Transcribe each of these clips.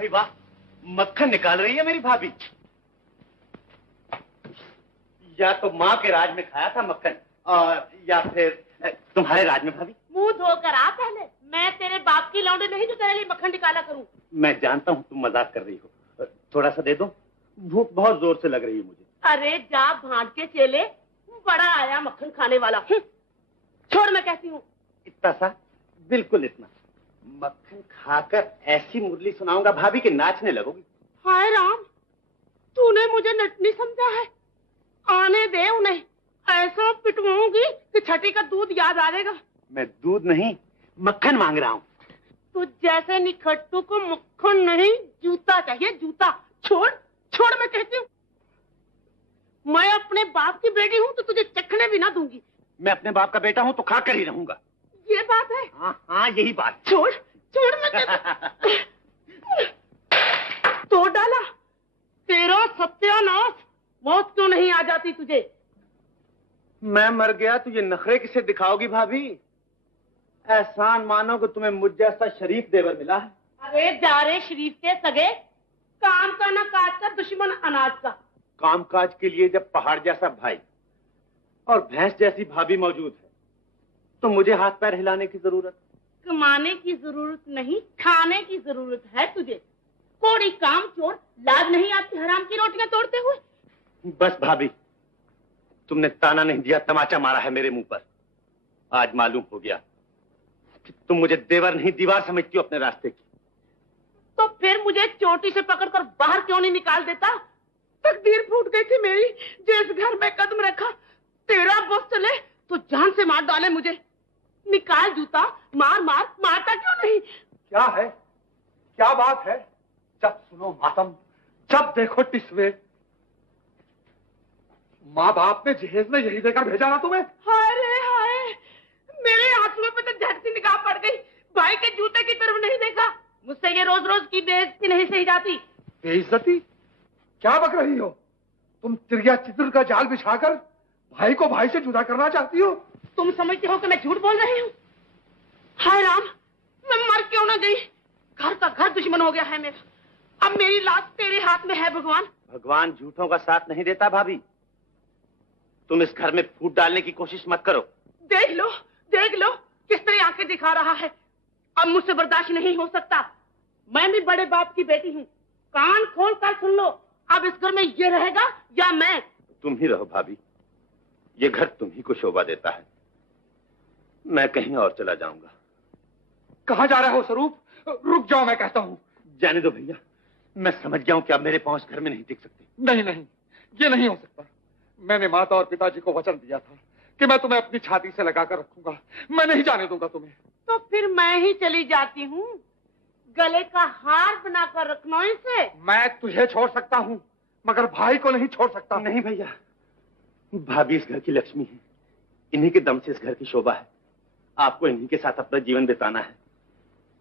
भाई वाह, मक्खन निकाल रही है मेरी भाभी। या तो माँ के राज में खाया था मक्खन, और या फिर तुम्हारे राज में भाभी। मुंह धोकर आ पहले। मैं तेरे बाप की लौंडी नहीं जो तेरे लिए मक्खन निकाला करूं। मैं जानता हूँ तुम मजाक कर रही हो, थोड़ा सा दे दो, भूख बहुत जोर से लग रही है मुझे। अरे जा भांड के चेले, बड़ा आया मक्खन खाने वाला। छोड़ मैं कहती हूँ। इतना सा, बिल्कुल इतना। मक्खन खाकर ऐसी मुरली सुनाऊंगा भाभी कि नाचने लगोगी। हाय राम, तूने मुझे नटनी समझा है। आने दे उन्हें, ऐसा पिटवाऊंगी कि छठी का दूध याद आ जाएगा। मैं दूध नहीं, मक्खन मांग रहा हूँ। तू जैसे निखट्टू को मक्खन नहीं, जूता चाहिए, जूता। छोड़ छोड़ मैं कहती हूँ। मैं अपने बाप की बेटी हूँ तो तुझे चखने भी ना दूंगी। मैं अपने बाप का बेटा हूँ तो खाकर ही रहूंगा। ये बात है? हाँ हाँ, यही बात। छोड़ छोड़ मैं कहती। तो डाला तेरा सत्यानाश। मौत क्यों नहीं आ जाती तुझे? मैं मर गया तो ये नखरे किसे दिखाओगी भाभी? एहसान मानो कि तुम्हें मुझ जैसा शरीफ देवर मिला है। अरे जारे शरीफ के सगे, काम का न काज का, दुश्मन अनाज का। कामकाज के लिए जब पहाड़ जैसा भाई और भैंस जैसी भाभी मौजूद है तो मुझे हाथ पैर हिलाने की जरूरत। कमाने की जरूरत नहीं, खाने की जरूरत है तुझे। कोड़ी काम चोर, लाज नहीं आती हराम की रोटियां तोड़ते हुए? बस भाभी, तुमने ताना नहीं दिया, तमाचा मारा है मेरे मुंह पर। आज मालूम हो गया कि तुम मुझे देवर नहीं दीवार समझती हो अपने रास्ते की। तो फिर मुझे चोटी से पकड़कर बाहर क्यों नहीं निकाल देता? तकदीर फूट गई थी मेरी, जिस घर में कदम रखा। तेरा बस चले तो जान से मार डाले मुझे। निकाल जूता, मार मार, मारता क्यों नहीं? क्या है, क्या बात है? जब सुनो मातम, जब देखो टिस्वे। माँ बाप ने जहेज में यही देकर भेजा ना तुम्हें? हाय रे हाय, मेरे आंसुओं पे तो झटती निगाह पड़ गई। भाई के जूते की तरफ नहीं देखा। मुझसे ये रोज रोज की बेइज्जती नहीं सही जाती। बेइज्जती? क्या बक रही हो? तुम तिरिया चित्र का जाल बिछाकर भाई को भाई से जुदा करना चाहती हो? तुम समझते हो कि मैं झूठ बोल रही हूँ? हाय राम, मैं मर क्यों ना गई? घर का घर दुश्मन हो गया है मेरा। अब मेरी लाश तेरे हाथ में है भगवान। भगवान झूठों का साथ नहीं देता भाभी। तुम इस घर में फूट डालने की कोशिश मत करो। देख लो किस तरह आंखें दिखा रहा है। अब मुझसे बर्दाश्त नहीं हो सकता। मैं भी बड़े बाप की बेटी हूँ। कान खोल कर सुन लो, अब इस घर में ये रहेगा या मैं? तुम ही रहो भाभी, ये घर तुम ही को शोभा देता है। मैं कहीं और चला जाऊंगा। कहाँ जा रहे हो स्वरूप? रुक जाओ, मैं कहता हूँ। जाने दो भैया, मैं समझ गया हूँ कि अब मेरे पांव घर में नहीं टिक सकते। नहीं नहीं, ये नहीं हो सकता। मैंने माता और पिताजी को वचन दिया था कि मैं तुम्हें अपनी छाती से लगाकर रखूंगा। मैं नहीं जाने दूंगा तुम्हें। तो फिर मैं ही चली जाती हूँ। गले का हार बनाकर रखना इसे। मैं तुझे छोड़ सकता हूँ मगर भाई को नहीं छोड़ सकता। नहीं भैया, भाभी इस घर की लक्ष्मी है। इन्हीं के दम से इस घर की शोभा है। आपको इन्हीं के साथ अपना जीवन बिताना है।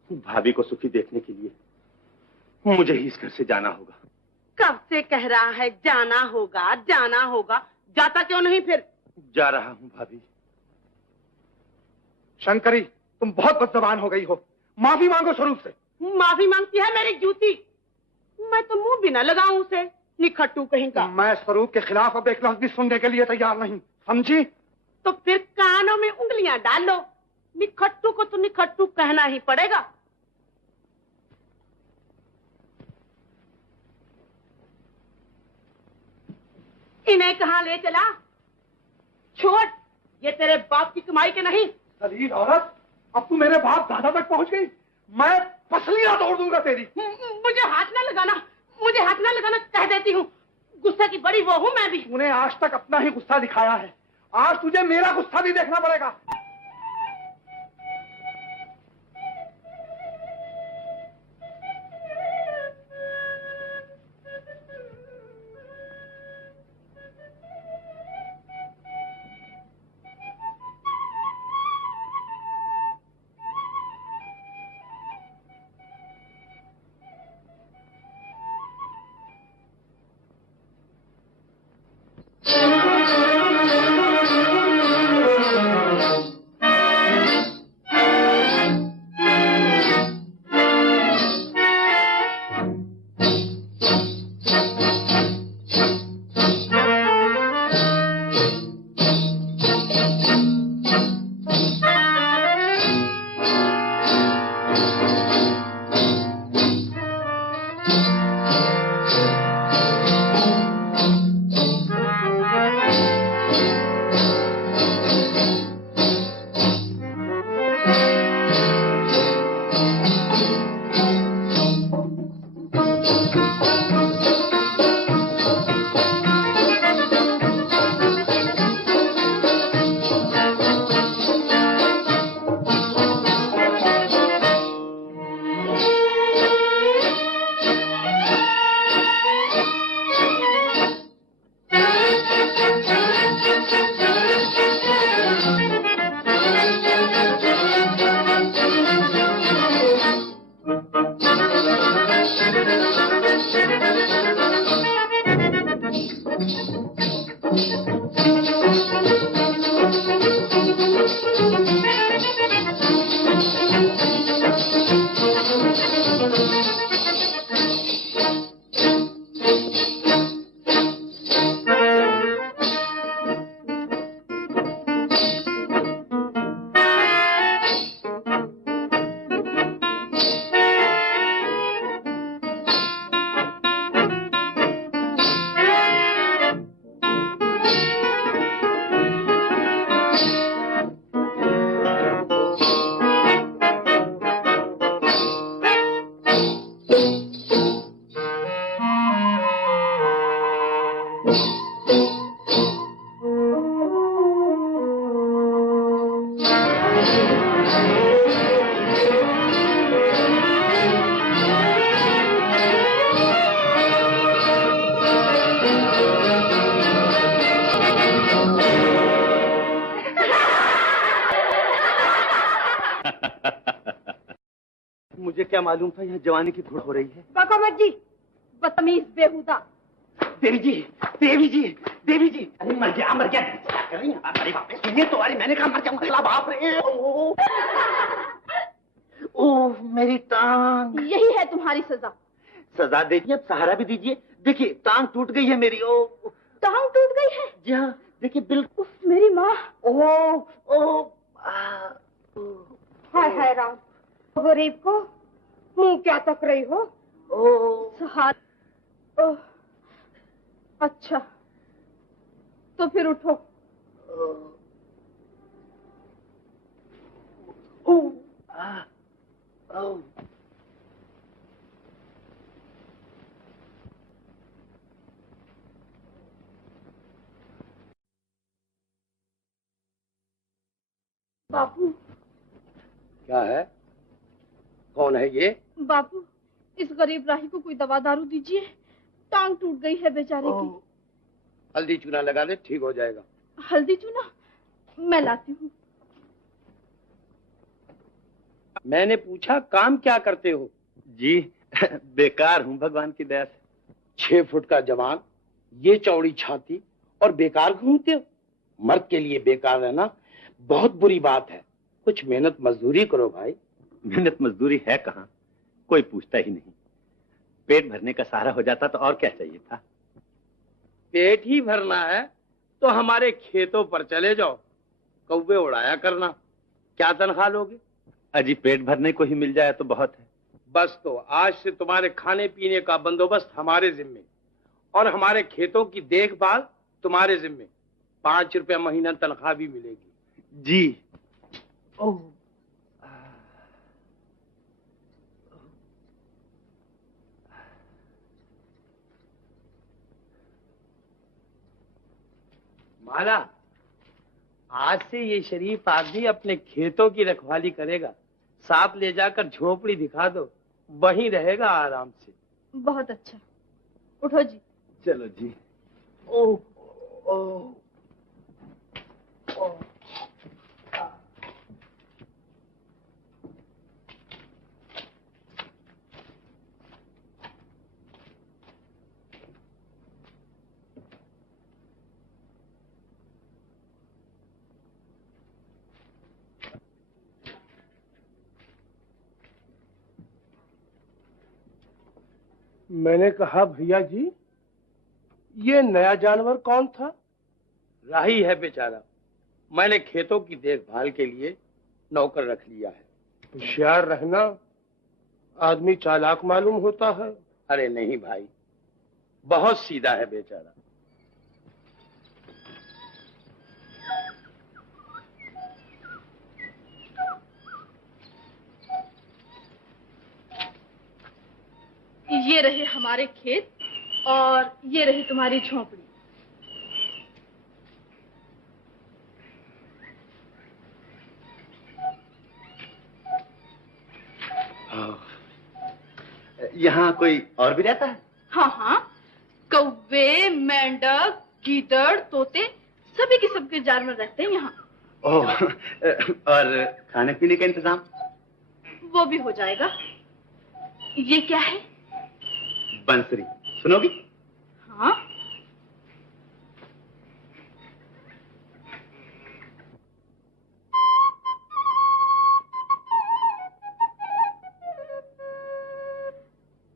भाभी को सुखी देखने के लिए मुझे ही इस घर से जाना होगा। कब से कह रहा है जाना होगा जाना होगा, जाता क्यों नहीं फिर? जा रहा हूँ भाभी। शंकरी, तुम बहुत बदजबान हो गई हो। माफी मांगो स्वरूप से। माफी मांगती है मेरी जूती। मैं तो मुंह भी न लगाऊं उसे, निखट्टू कहीं का। मैं स्वरूप के खिलाफ अब एक लफ्ज भी सुनने के लिए तैयार नहीं, समझी? तो फिर कानों में उंगलियां डाल लो। निखट्टू को तो निखट्टू कहना ही पड़ेगा। इन्हें कहाँ ले चला? छोड़, ये तेरे बाप की कमाई के नहीं। दलील औरत, अब तू मेरे बाप दादा तक पहुंच गई। मैं पसलियां तोड़ दूंगा तेरी। मुझे हाथ ना लगाना, मुझे हाथ ना लगाना कह देती हूँ। गुस्से की बड़ी वो हूँ मैं भी। तूने आज तक अपना ही गुस्सा दिखाया है, आज तुझे मेरा गुस्सा भी देखना पड़ेगा। मुझे क्या मालूम था यहाँ जवानी की धूड़ हो रही है। बकवास जी, बदतमीज बेहुदा। देवी जी, देवी जी, देवी जी, अरे मर गया क्या कर रही हैं आप? अरे बाप रे, सुनिए तो, अरे मैंने कहा मर जाऊंगा। बाप रे, ओह मेरी टांग। यही है तुम्हारी सजा। सजा देखिए, अब सहारा भी दीजिए। देखिए टांग टूट गई है मेरी। ओ टांग टूट गई है? जी हाँ, देखिए बिल्कुल। मेरी माँ। ओ हाय हाय राम, गरीब को मुंह क्या तक रही हो? सहारा। ओह अच्छा, तो फिर उठो। बापू। क्या है? कौन है ये? बापू, इस गरीब राही को कोई दवा दारू दीजिए, टांग टूट गई है बेचारे की। हल्दी चूना लगा ले, ठीक हो जाएगा। हल्दी चूना? मैं लाती हूँ। मैंने पूछा काम क्या करते हो? जी बेकार हूँ भगवान की दया से। 6 फुट का जवान, ये चौड़ी छाती और बेकार घूमते हो? मर्द के लिए बेकार रहना बहुत बुरी बात है। कुछ मेहनत मजदूरी करो भाई। मेहनत मजदूरी है कहाँ, कोई पूछता ही नहीं। पेट भरने का सहारा हो जाता तो और क्या चाहिए था। पेट ही भरना है तो हमारे खेतों पर चले जाओ, कौवे उड़ाया करना। क्या तनख्वाह लोगे? अजी पेट भरने को ही मिल जाए तो बहुत है। बस तो आज से तुम्हारे खाने पीने का बंदोबस्त हमारे जिम्मे और हमारे खेतों की देखभाल तुम्हारे जिम्मे। 5 रुपया महीना तनख्वाह भी मिलेगी। जी। ओह माला, आज से ये शरीफ आदमी अपने खेतों की रखवाली करेगा। साथ ले जाकर झोपड़ी दिखा दो, वहीं रहेगा आराम से। बहुत अच्छा, उठो जी। चलो जी। ओह ओह ओह। मैंने कहा भैया जी, ये नया जानवर कौन था? राही है बेचारा, मैंने खेतों की देखभाल के लिए नौकर रख लिया है। होशियार रहना, आदमी चालाक मालूम होता है। अरे नहीं भाई, बहुत सीधा है बेचारा। ये रहे हमारे खेत और ये रही तुम्हारी झोंपड़ी। यहाँ कोई और भी रहता है? हाँ हाँ, कौवे, मेंढक, गीदड़, तोते, सभी किस्म के जानवर रहते हैं यहाँ। ओह, और खाने पीने का इंतजाम? वो भी हो जाएगा। ये क्या है? बंसरी सुनोगी? हाँ।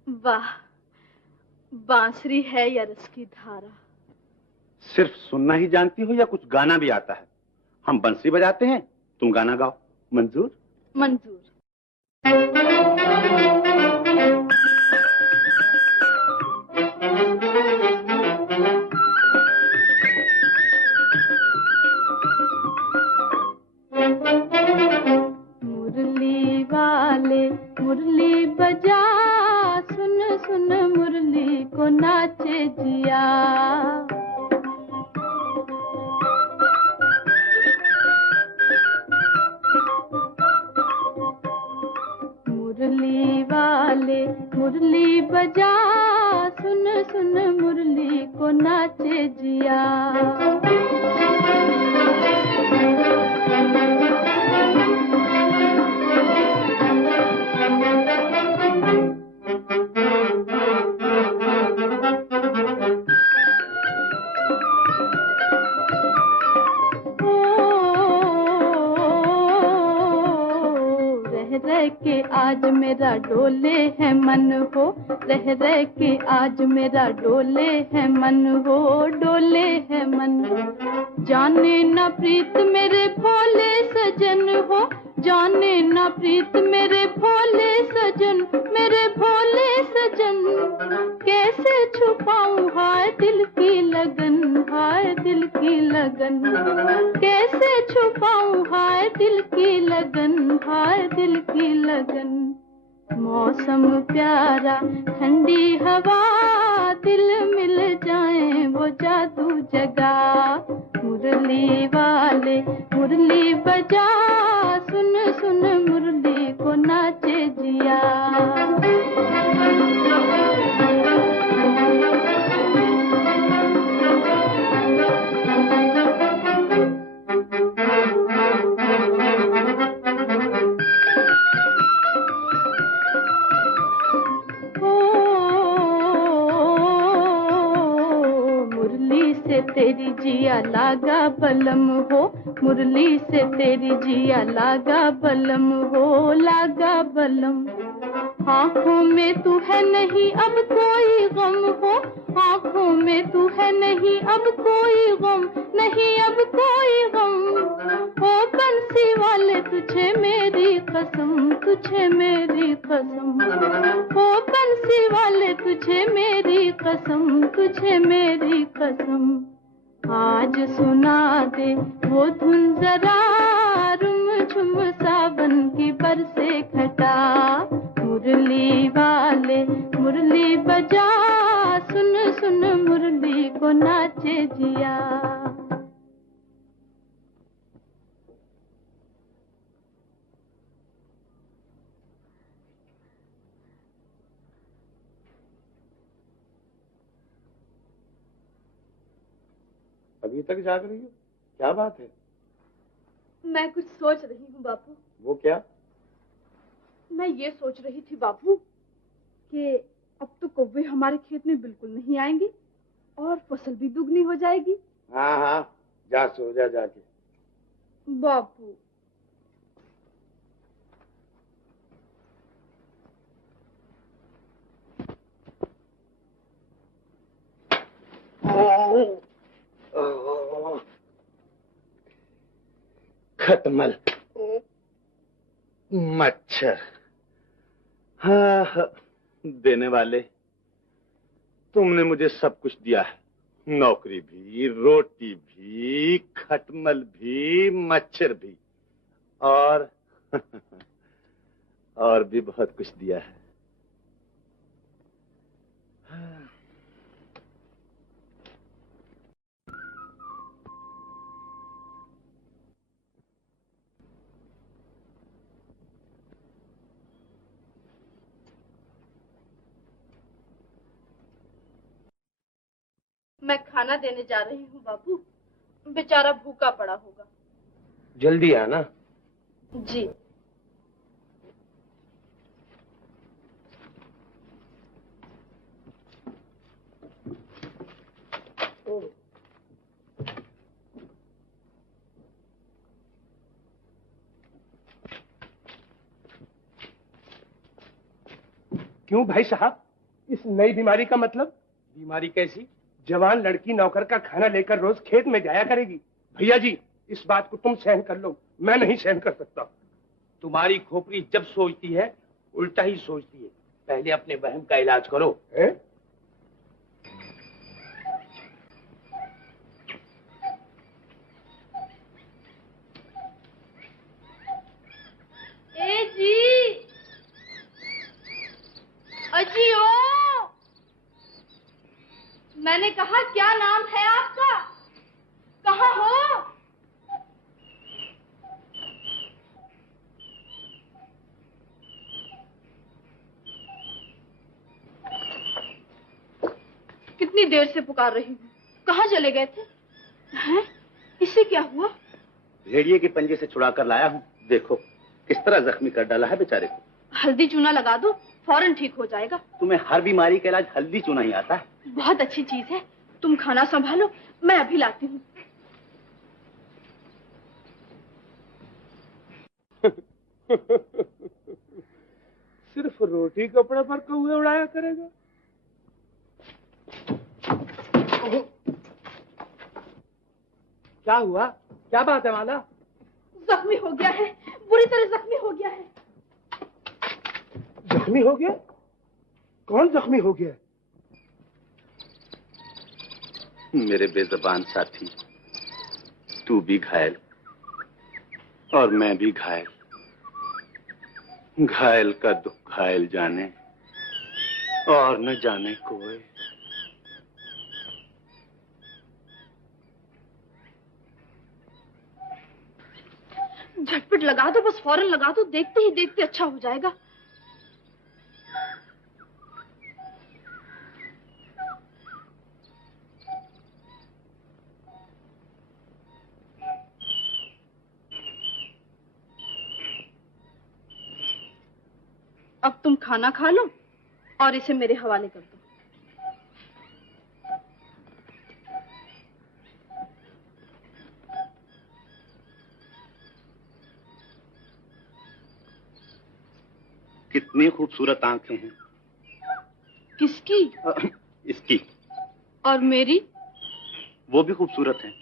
वाह, बांसुरी है या रस की धारा। सिर्फ सुनना ही जानती हो या कुछ गाना भी आता है? हम बंसरी बजाते हैं, तुम गाना गाओ। मंजूर? मंजूर। मुरली वाले मुरली बजा, सुन सुन मुरली को नाचे जिया। मुरली वाले मुरली बजा, सुन सुन मुरली को नाचे जिया। रह के आज मेरा डोले है मन हो, रह के आज मेरा डोले है मन हो, डोले है मन। जाने न प्रीत मेरे भोले सजन हो, जाने न प्रीत मेरे भोले सजन, मेरे भोले सजन। कैसे छुपाऊं हाय दिल की लगन, हाय दिल की लगन। कैसे छुपाऊं हाय दिल की लगन, हाय दिल की लगन। मौसम प्यारा ठंडी हवा, दिल मिल जाए वो जादू जगा। मुरली वाले मुरली बजा, सुन सुन मुरली को नाचे जिया। तेरी जिया लागा बलम हो, मुरली से तेरी जिया लागा बलम हो, लागा बलम। आँखों में तू है नहीं अब कोई गम हो, आँखों में तू है नहीं अब कोई गम, नहीं अब कोई गम। ओ बंसी वाले तुझे मेरी कसम, तुझे मेरी कसम। ओ बंसी वाले तुझे मेरी कसम, तुझे मेरी कसम। आज सुना दे वो धुन जरा, रुम झुम सावन की बरसे घटा। मुरली वाले मुरली बजा, सुन सुन मुरली को नाचे जिया। अभी तक जाग रही हो? क्या बात है? मैं कुछ सोच रही हूँ बापू। वो क्या? मैं ये सोच रही थी बापू कि अब तो कौवे हमारे खेत में बिल्कुल नहीं आएंगे और फसल भी दुगनी हो जाएगी। हाँ हाँ, जा सो जा जाके। बापू खटमल, मच्छर। हाँ हाँ, देने वाले, तुमने मुझे सब कुछ दिया है। नौकरी भी, रोटी भी, खटमल भी, मच्छर भी, और और भी बहुत कुछ दिया है। मैं खाना देने जा रही हूँ बापू, बेचारा भूखा पड़ा होगा। जल्दी आना। जी। क्यों भाई साहब, इस नई बीमारी का मतलब? बीमारी कैसी? जवान लड़की नौकर का खाना लेकर रोज खेत में जाया करेगी। भैया जी, इस बात को तुम सहन कर लो, मैं नहीं सहन कर सकता। तुम्हारी खोपड़ी जब सोचती है उल्टा ही सोचती है। पहले अपने बहन का इलाज करो। है? ए जी, अजी ओ, मैंने कहा क्या नाम है आपका? कहाँ हो? कितनी देर से पुकार रही हूँ, कहाँ चले गए थे? हैं? इससे क्या हुआ? भेड़िए के पंजे से छुड़ा कर लाया हूँ, देखो किस तरह जख्मी कर डाला है बेचारे को। हल्दी चूना लगा दो, फौरन ठीक हो जाएगा। तुम्हें हर बीमारी का इलाज हल्दी चूना ही आता है? बहुत अच्छी चीज है, तुम खाना संभालो, मैं अभी लाती हूँ। सिर्फ रोटी कपड़े पर कौवे उड़ाया करेगा। क्या हुआ? क्या बात है माला? जख्मी हो गया है, बुरी तरह जख्मी हो गया है। जख्मी हो गया? कौन जख्मी हो गया? मेरे बेज़बान साथी, तू भी घायल और मैं भी घायल। घायल का दुख घायल जाने और न जाने कोई। झटपट लगा दो, बस फौरन लगा दो, देखते ही देखते अच्छा हो जाएगा। अब तुम खाना खा लो और इसे मेरे हवाले कर दो। कितनी खूबसूरत आंखें हैं। किसकी? इसकी। और मेरी? वो भी खूबसूरत है।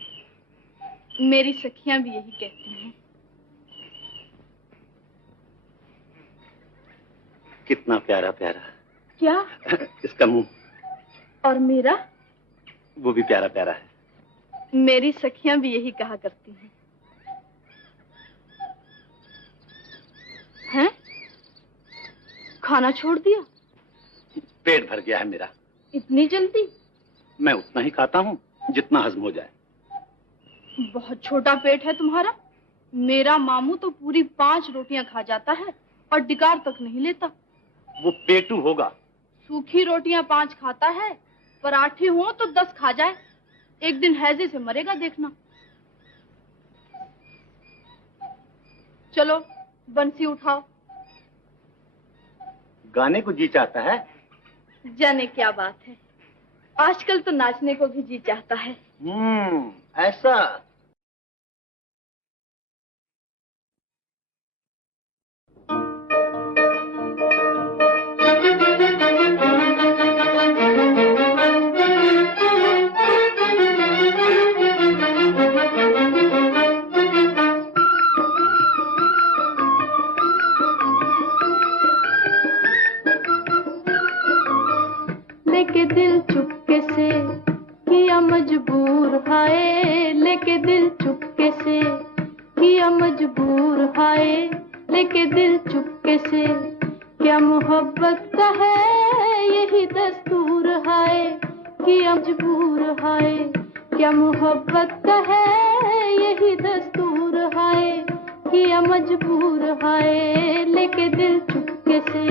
मेरी सखियां भी यही कहती हैं। कितना प्यारा प्यारा। क्या? इसका मुंह। और मेरा? वो भी प्यारा प्यारा है। मेरी सखियां भी यही कहा करती हैं। हैं? खाना छोड़ दिया? पेट भर गया है मेरा। इतनी जल्दी? मैं उतना ही खाता हूँ जितना हजम हो जाए। बहुत छोटा पेट है तुम्हारा। मेरा मामू तो पूरी 5 रोटियां खा जाता है और डिकार तक नहीं लेता। वो पेटू होगा। सूखी रोटियां 5 खाता है, पराठे हो तो 10 खा जाए। एक दिन हैजे से मरेगा, देखना। चलो बंसी उठाओ। गाने को जी चाहता है। जाने क्या बात है, आजकल तो नाचने को भी जी चाहता है। ऐसा। लेके दिल चुपके से किया मजबूर, हाय लेके दिल चुपके से किया मजबूर, हाय लेके दिल चुपके से। क्या मोहब्बत का है यही दस्तूर, हाय किया मजबूर, हाय क्या मोहब्बत का है यही दस्तूर, हाय किया मजबूर, हाय लेके दिल चुपके से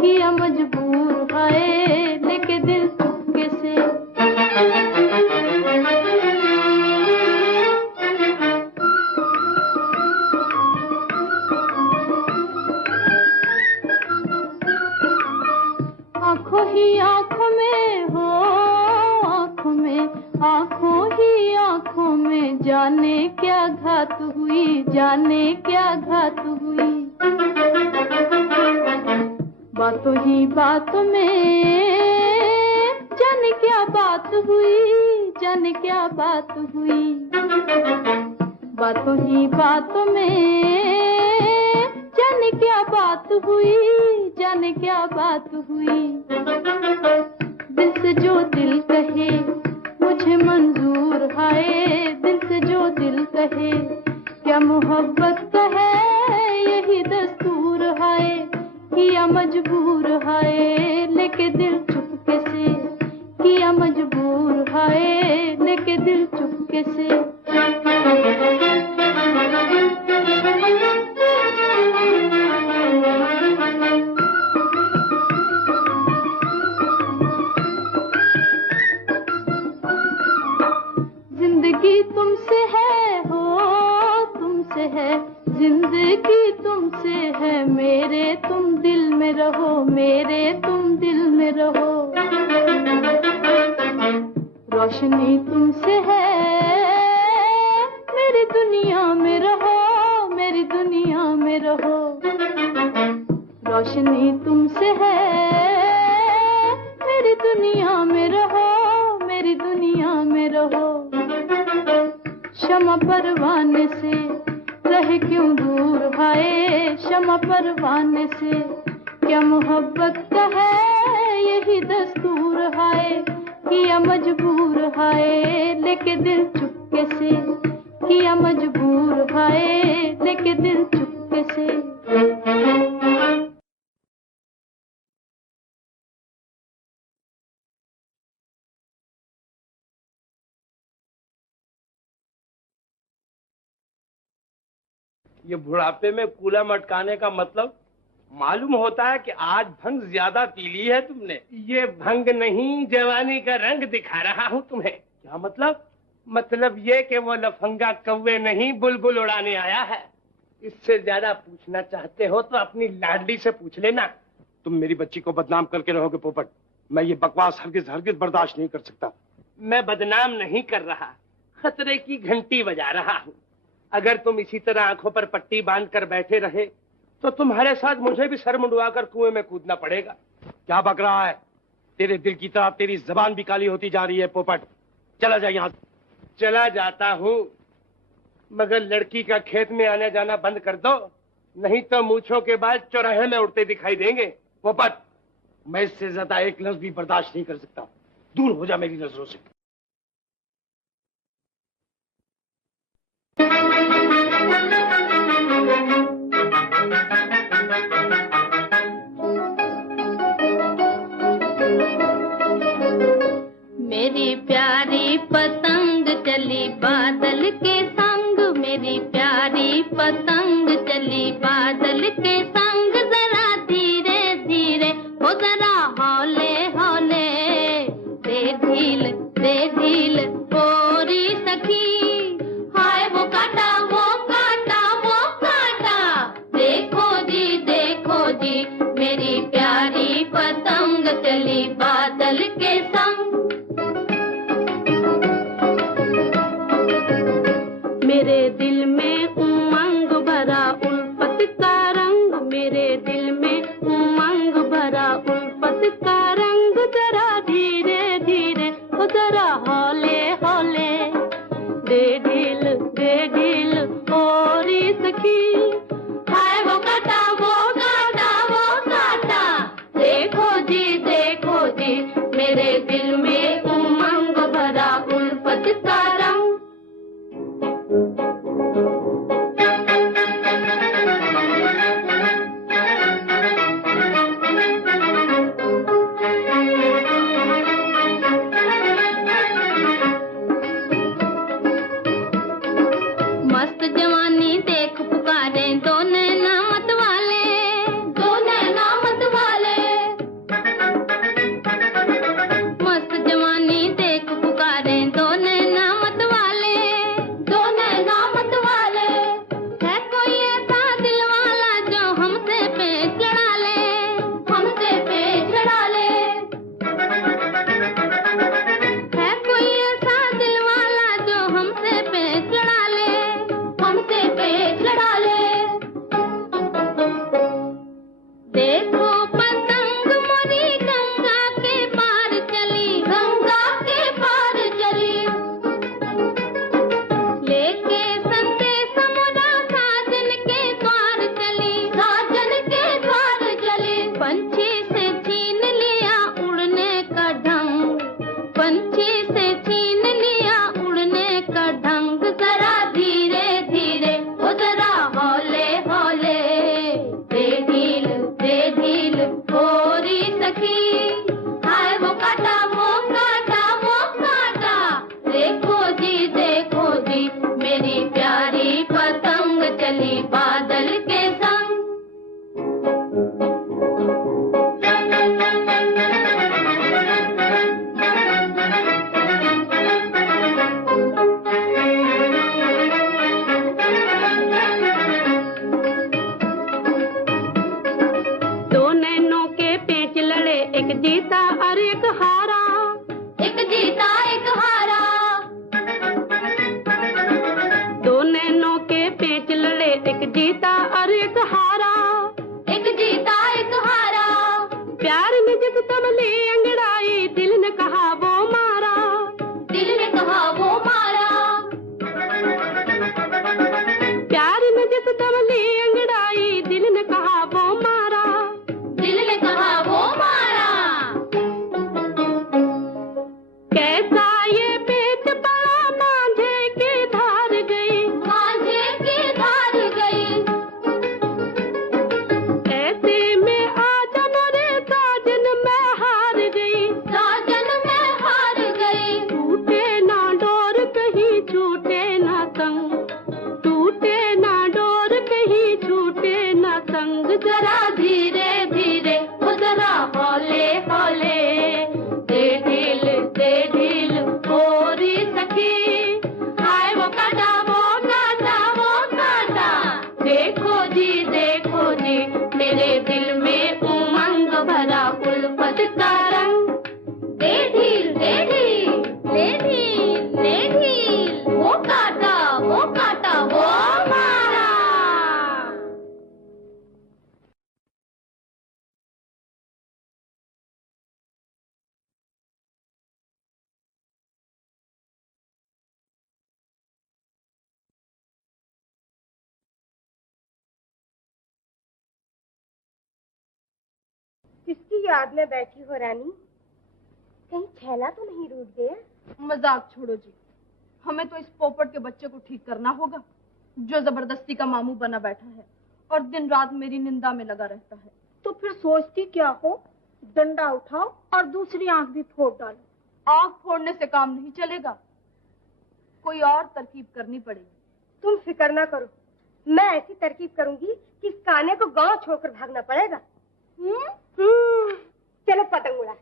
किया मजबूर, हाय लेके दिल चुपके से। ही आंखों में हो, आंखों में, आंखों ही आंखों में, जाने क्या घात हुई, जाने क्या घात हुई। बातों ही बातों में जाने क्या बात हुई, जाने क्या बात हुई। बातों ही बातों में जाने क्या बात हुई, जाने क्या बात हुई। दिल से जो दिल कहे मुझे मंजूर, हाय दिल से जो दिल कहे, क्या मोहब्बत का है यही दस्तूर, हाय किया मजबूर, हाय लेके दिल चुपके से, किया मजबूर, हाय लेके दिल चुपके से। जिंदगी तुमसे है हो, तुमसे है, जिंदगी तुमसे है, मेरे तुम दिल में रहो, मेरे तुम दिल में रहो। रोशनी तुमसे है, मेरी दुनिया में रहो, मेरी दुनिया में रहो। रोशनी तुमसे है, मेरी दुनिया में रहो, मेरी दुनिया में रहो। शमा परवाने से रहे क्यों दूर, हाय शमा परवाने से, क्या मोहब्बत का है यही दस्तूर, हाय किया मजबूर, हाय लेके दिल चुपके से, किया मजबूर, हाय लेके दिल चुपके से। ये बुढ़ापे में कूला मटकाने का मतलब मालूम होता है कि आज भंग ज्यादा पी ली है तुमने। ये भंग नहीं, जवानी का रंग दिखा रहा हूँ तुम्हें। क्या मतलब? मतलब ये कि वो लफंगा कौवे नहीं बुलबुल उड़ाने आया है। इससे ज्यादा पूछना चाहते हो तो अपनी लाडली से पूछ लेना। तुम मेरी बच्ची को बदनाम करके रहोगे पोपट। मैं ये बकवास हरगिज हरगिज बर्दाश्त नहीं कर सकता। मैं बदनाम नहीं कर रहा, खतरे की घंटी बजा रहा हूँ। अगर तुम इसी तरह आंखों पर पट्टी बांध कर बैठे रहे तो तुम्हारे साथ मुझे भी सर मुंडवा कर कुएं में कूदना पड़ेगा। क्या बक रहा है? तेरे दिल की तरह तेरी जबान भी काली होती जा रही है पोपट। चला जा यहाँ। चला जाता हूँ, मगर लड़की का खेत में आने जाना बंद कर दो, नहीं तो मूंछों के बाद चौराहे में उड़ते दिखाई देंगे। पोपट, मैं इससे ज्यादा एक लफ्ज भी बर्दाश्त नहीं कर सकता। दूर हो जा मेरी नजरों से। मेरी प्यारी पतंग चली बादल के संग, मेरी प्यारी पतंग चली बादल के संग, जरा धीरे धीरे हो जरा हौले हौले, दे ढील गोरी सखी, हाय वो काटा वो काटा वो काटा, देखो जी मेरी प्यारी पतंग चली बादल के संग। मेरे दिल में उमंग भरा उल्फत का रंग, मेरे दिल में उमंग भरा उल्फत का रंग, जरा धीरे धीरे हो जरा हौले हौले, दे ढील ओरी सखी, हाय वो काटा वो काटा वो काटा, देखो जी एक जीता और एक हारा, एक जीता एक हारा। दो नैनों के पेच लड़े, एक जीता और एक हारा, एक जीता एक हारा। प्यार ने जिद तमली अंगड़ाई, दिल ने कहा वो मारा, दिल ने कहा वो मारा। प्यार ने जिद तमली अंगड़ाई, दिल ने कहा वो मारा, दिल ने कहा वो मारा। कैसा ये पेच पड़ा मांझे की धार गई, मांझे की धार गई। ऐसे में आज मोरे साजन मैं हार गई, साजन मैं हार गई। टूटे ना डोर कहीं छूटे ना संग, टूटे ना डोर कहीं छूटे ना संग। जरा धीरे धीरे वो जरा हौले हौले, दे ढील गोरी सखी। हाय वो काटा वो काटा वो काटा। देखो जी मेरे दिल में उमंग भरा उल्फत का रंग। दे ढील दे ढील दे ढील दे ढील। वो काटा वो मारा। किसकी याद में बैठी हो रानी? कहीं छैला तो नहीं रूठ गया? मजाक छोड़ो जी, हमें तो इस पोपट के बच्चे को ठीक करना होगा जो जबरदस्ती का मामू बना बैठा है और दिन रात मेरी निंदा में लगा रहता है। तो फिर सोचती क्या हो? डंडा उठाओ और दूसरी आंख भी फोड़ डालो। आंख फोड़ने से काम नहीं चलेगा, कोई और तरकीब करनी पड़ेगी। तुम फिक्र ना करो, मैं ऐसी तरकीब करूंगी कि इस काने को गांव छोड़कर भागना पड़ेगा। चलो पतंग उड़ा।